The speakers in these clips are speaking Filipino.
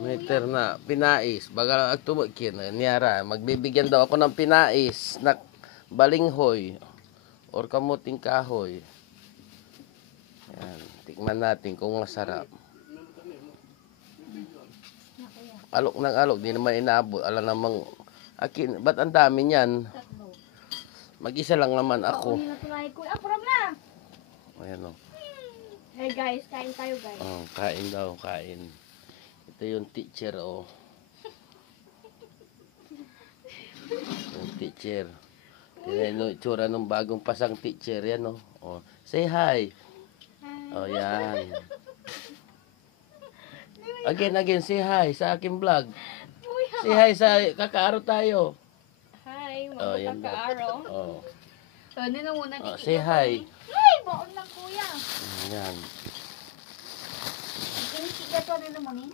Meter na pinais. Bagal ang kin niyara. Magbibigyan daw ako ng pinais na balinghoy or kamuting kahoy. Yan. Tikman natin kung masarap. Alok ng alok, di naman inaabot. Alam namang akin, ba't ang dami niyan? Mag-isa lang naman ako. Ayan o. Hey guys, kain tayo guys. Oh, kain daw, kain. Ito yung teacher, oh. Yung teacher. Tingnan yung itsura ng bagong pasang teacher, yan, oh. Oh. Say hi. Oh, yan. Again, say hi sa aking vlog. Say hi sa kakaaro tayo. Hi, Oh, yan mga daw. kakaaro. Oh. Ano na muna Oh, say hi. Ay, baon lang kuya. Yan. Kinisiga to rin naman eh.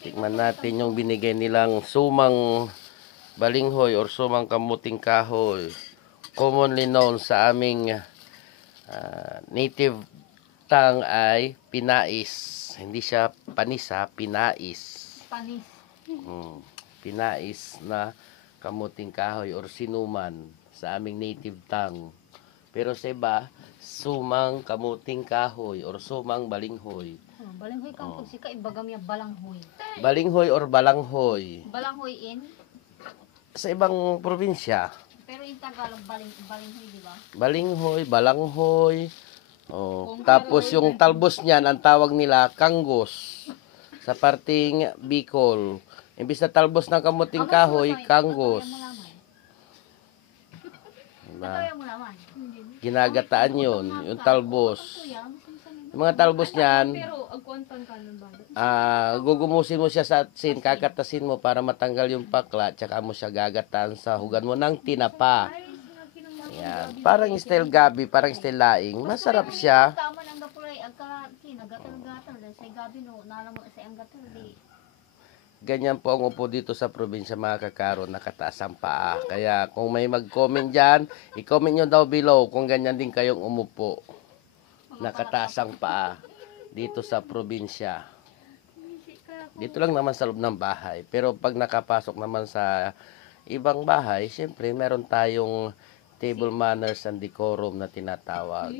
Tikman natin yung binigay nilang sumang balinghoy or sumang kamuting kahoy. Commonly known sa aming native tongue ay pinais. Hindi siya panisa, pinais. Panis. Pinais na kamuting kahoy or sinuman sa aming native tongue. Pero sa iba, sumang kamuting kahoy or sumang balinghoy. Balanghoy kang pagsika, ibagam yung balanghoy. Balinghoy or balanghoy. Balanghoy in? Sa ibang probinsya. Pero yung Tagalog, balinghoy, di ba? Balinghoy, balanghoy. Oh, tapos yung talbos niyan, ang tawag nila kanggos. Sa parting Bicol. Imbis na talbos ng kamuting kahoy, kanggos. Diba? Ginagataan yun, yung talbos. Yung mga talbos niyan, gugumusin mo siya sa atsin, kakatasin mo para matanggal yung pakla, tsaka mo siya gagataan sa hugan mo ng tinapa. Yan. Parang style gabi, parang style laing. Masarap siya. Ganyan po ang upo dito sa probinsya mga kakaro, nakataas ang paa. Kaya kung may mag-comment dyan, i-comment nyo daw below kung ganyan din kayong umupo. Nakataas ang paa dito sa probinsya. Dito lang naman sa loob ng bahay. Pero pag nakapasok naman sa ibang bahay, syempre meron tayong table manners and decorum na tinatawag.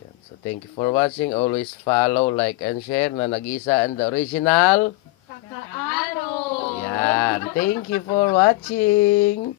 Yan. So thank you for watching. Always follow, like, and share na nag-isa and the original Kakaaro! yan. Thank you for watching.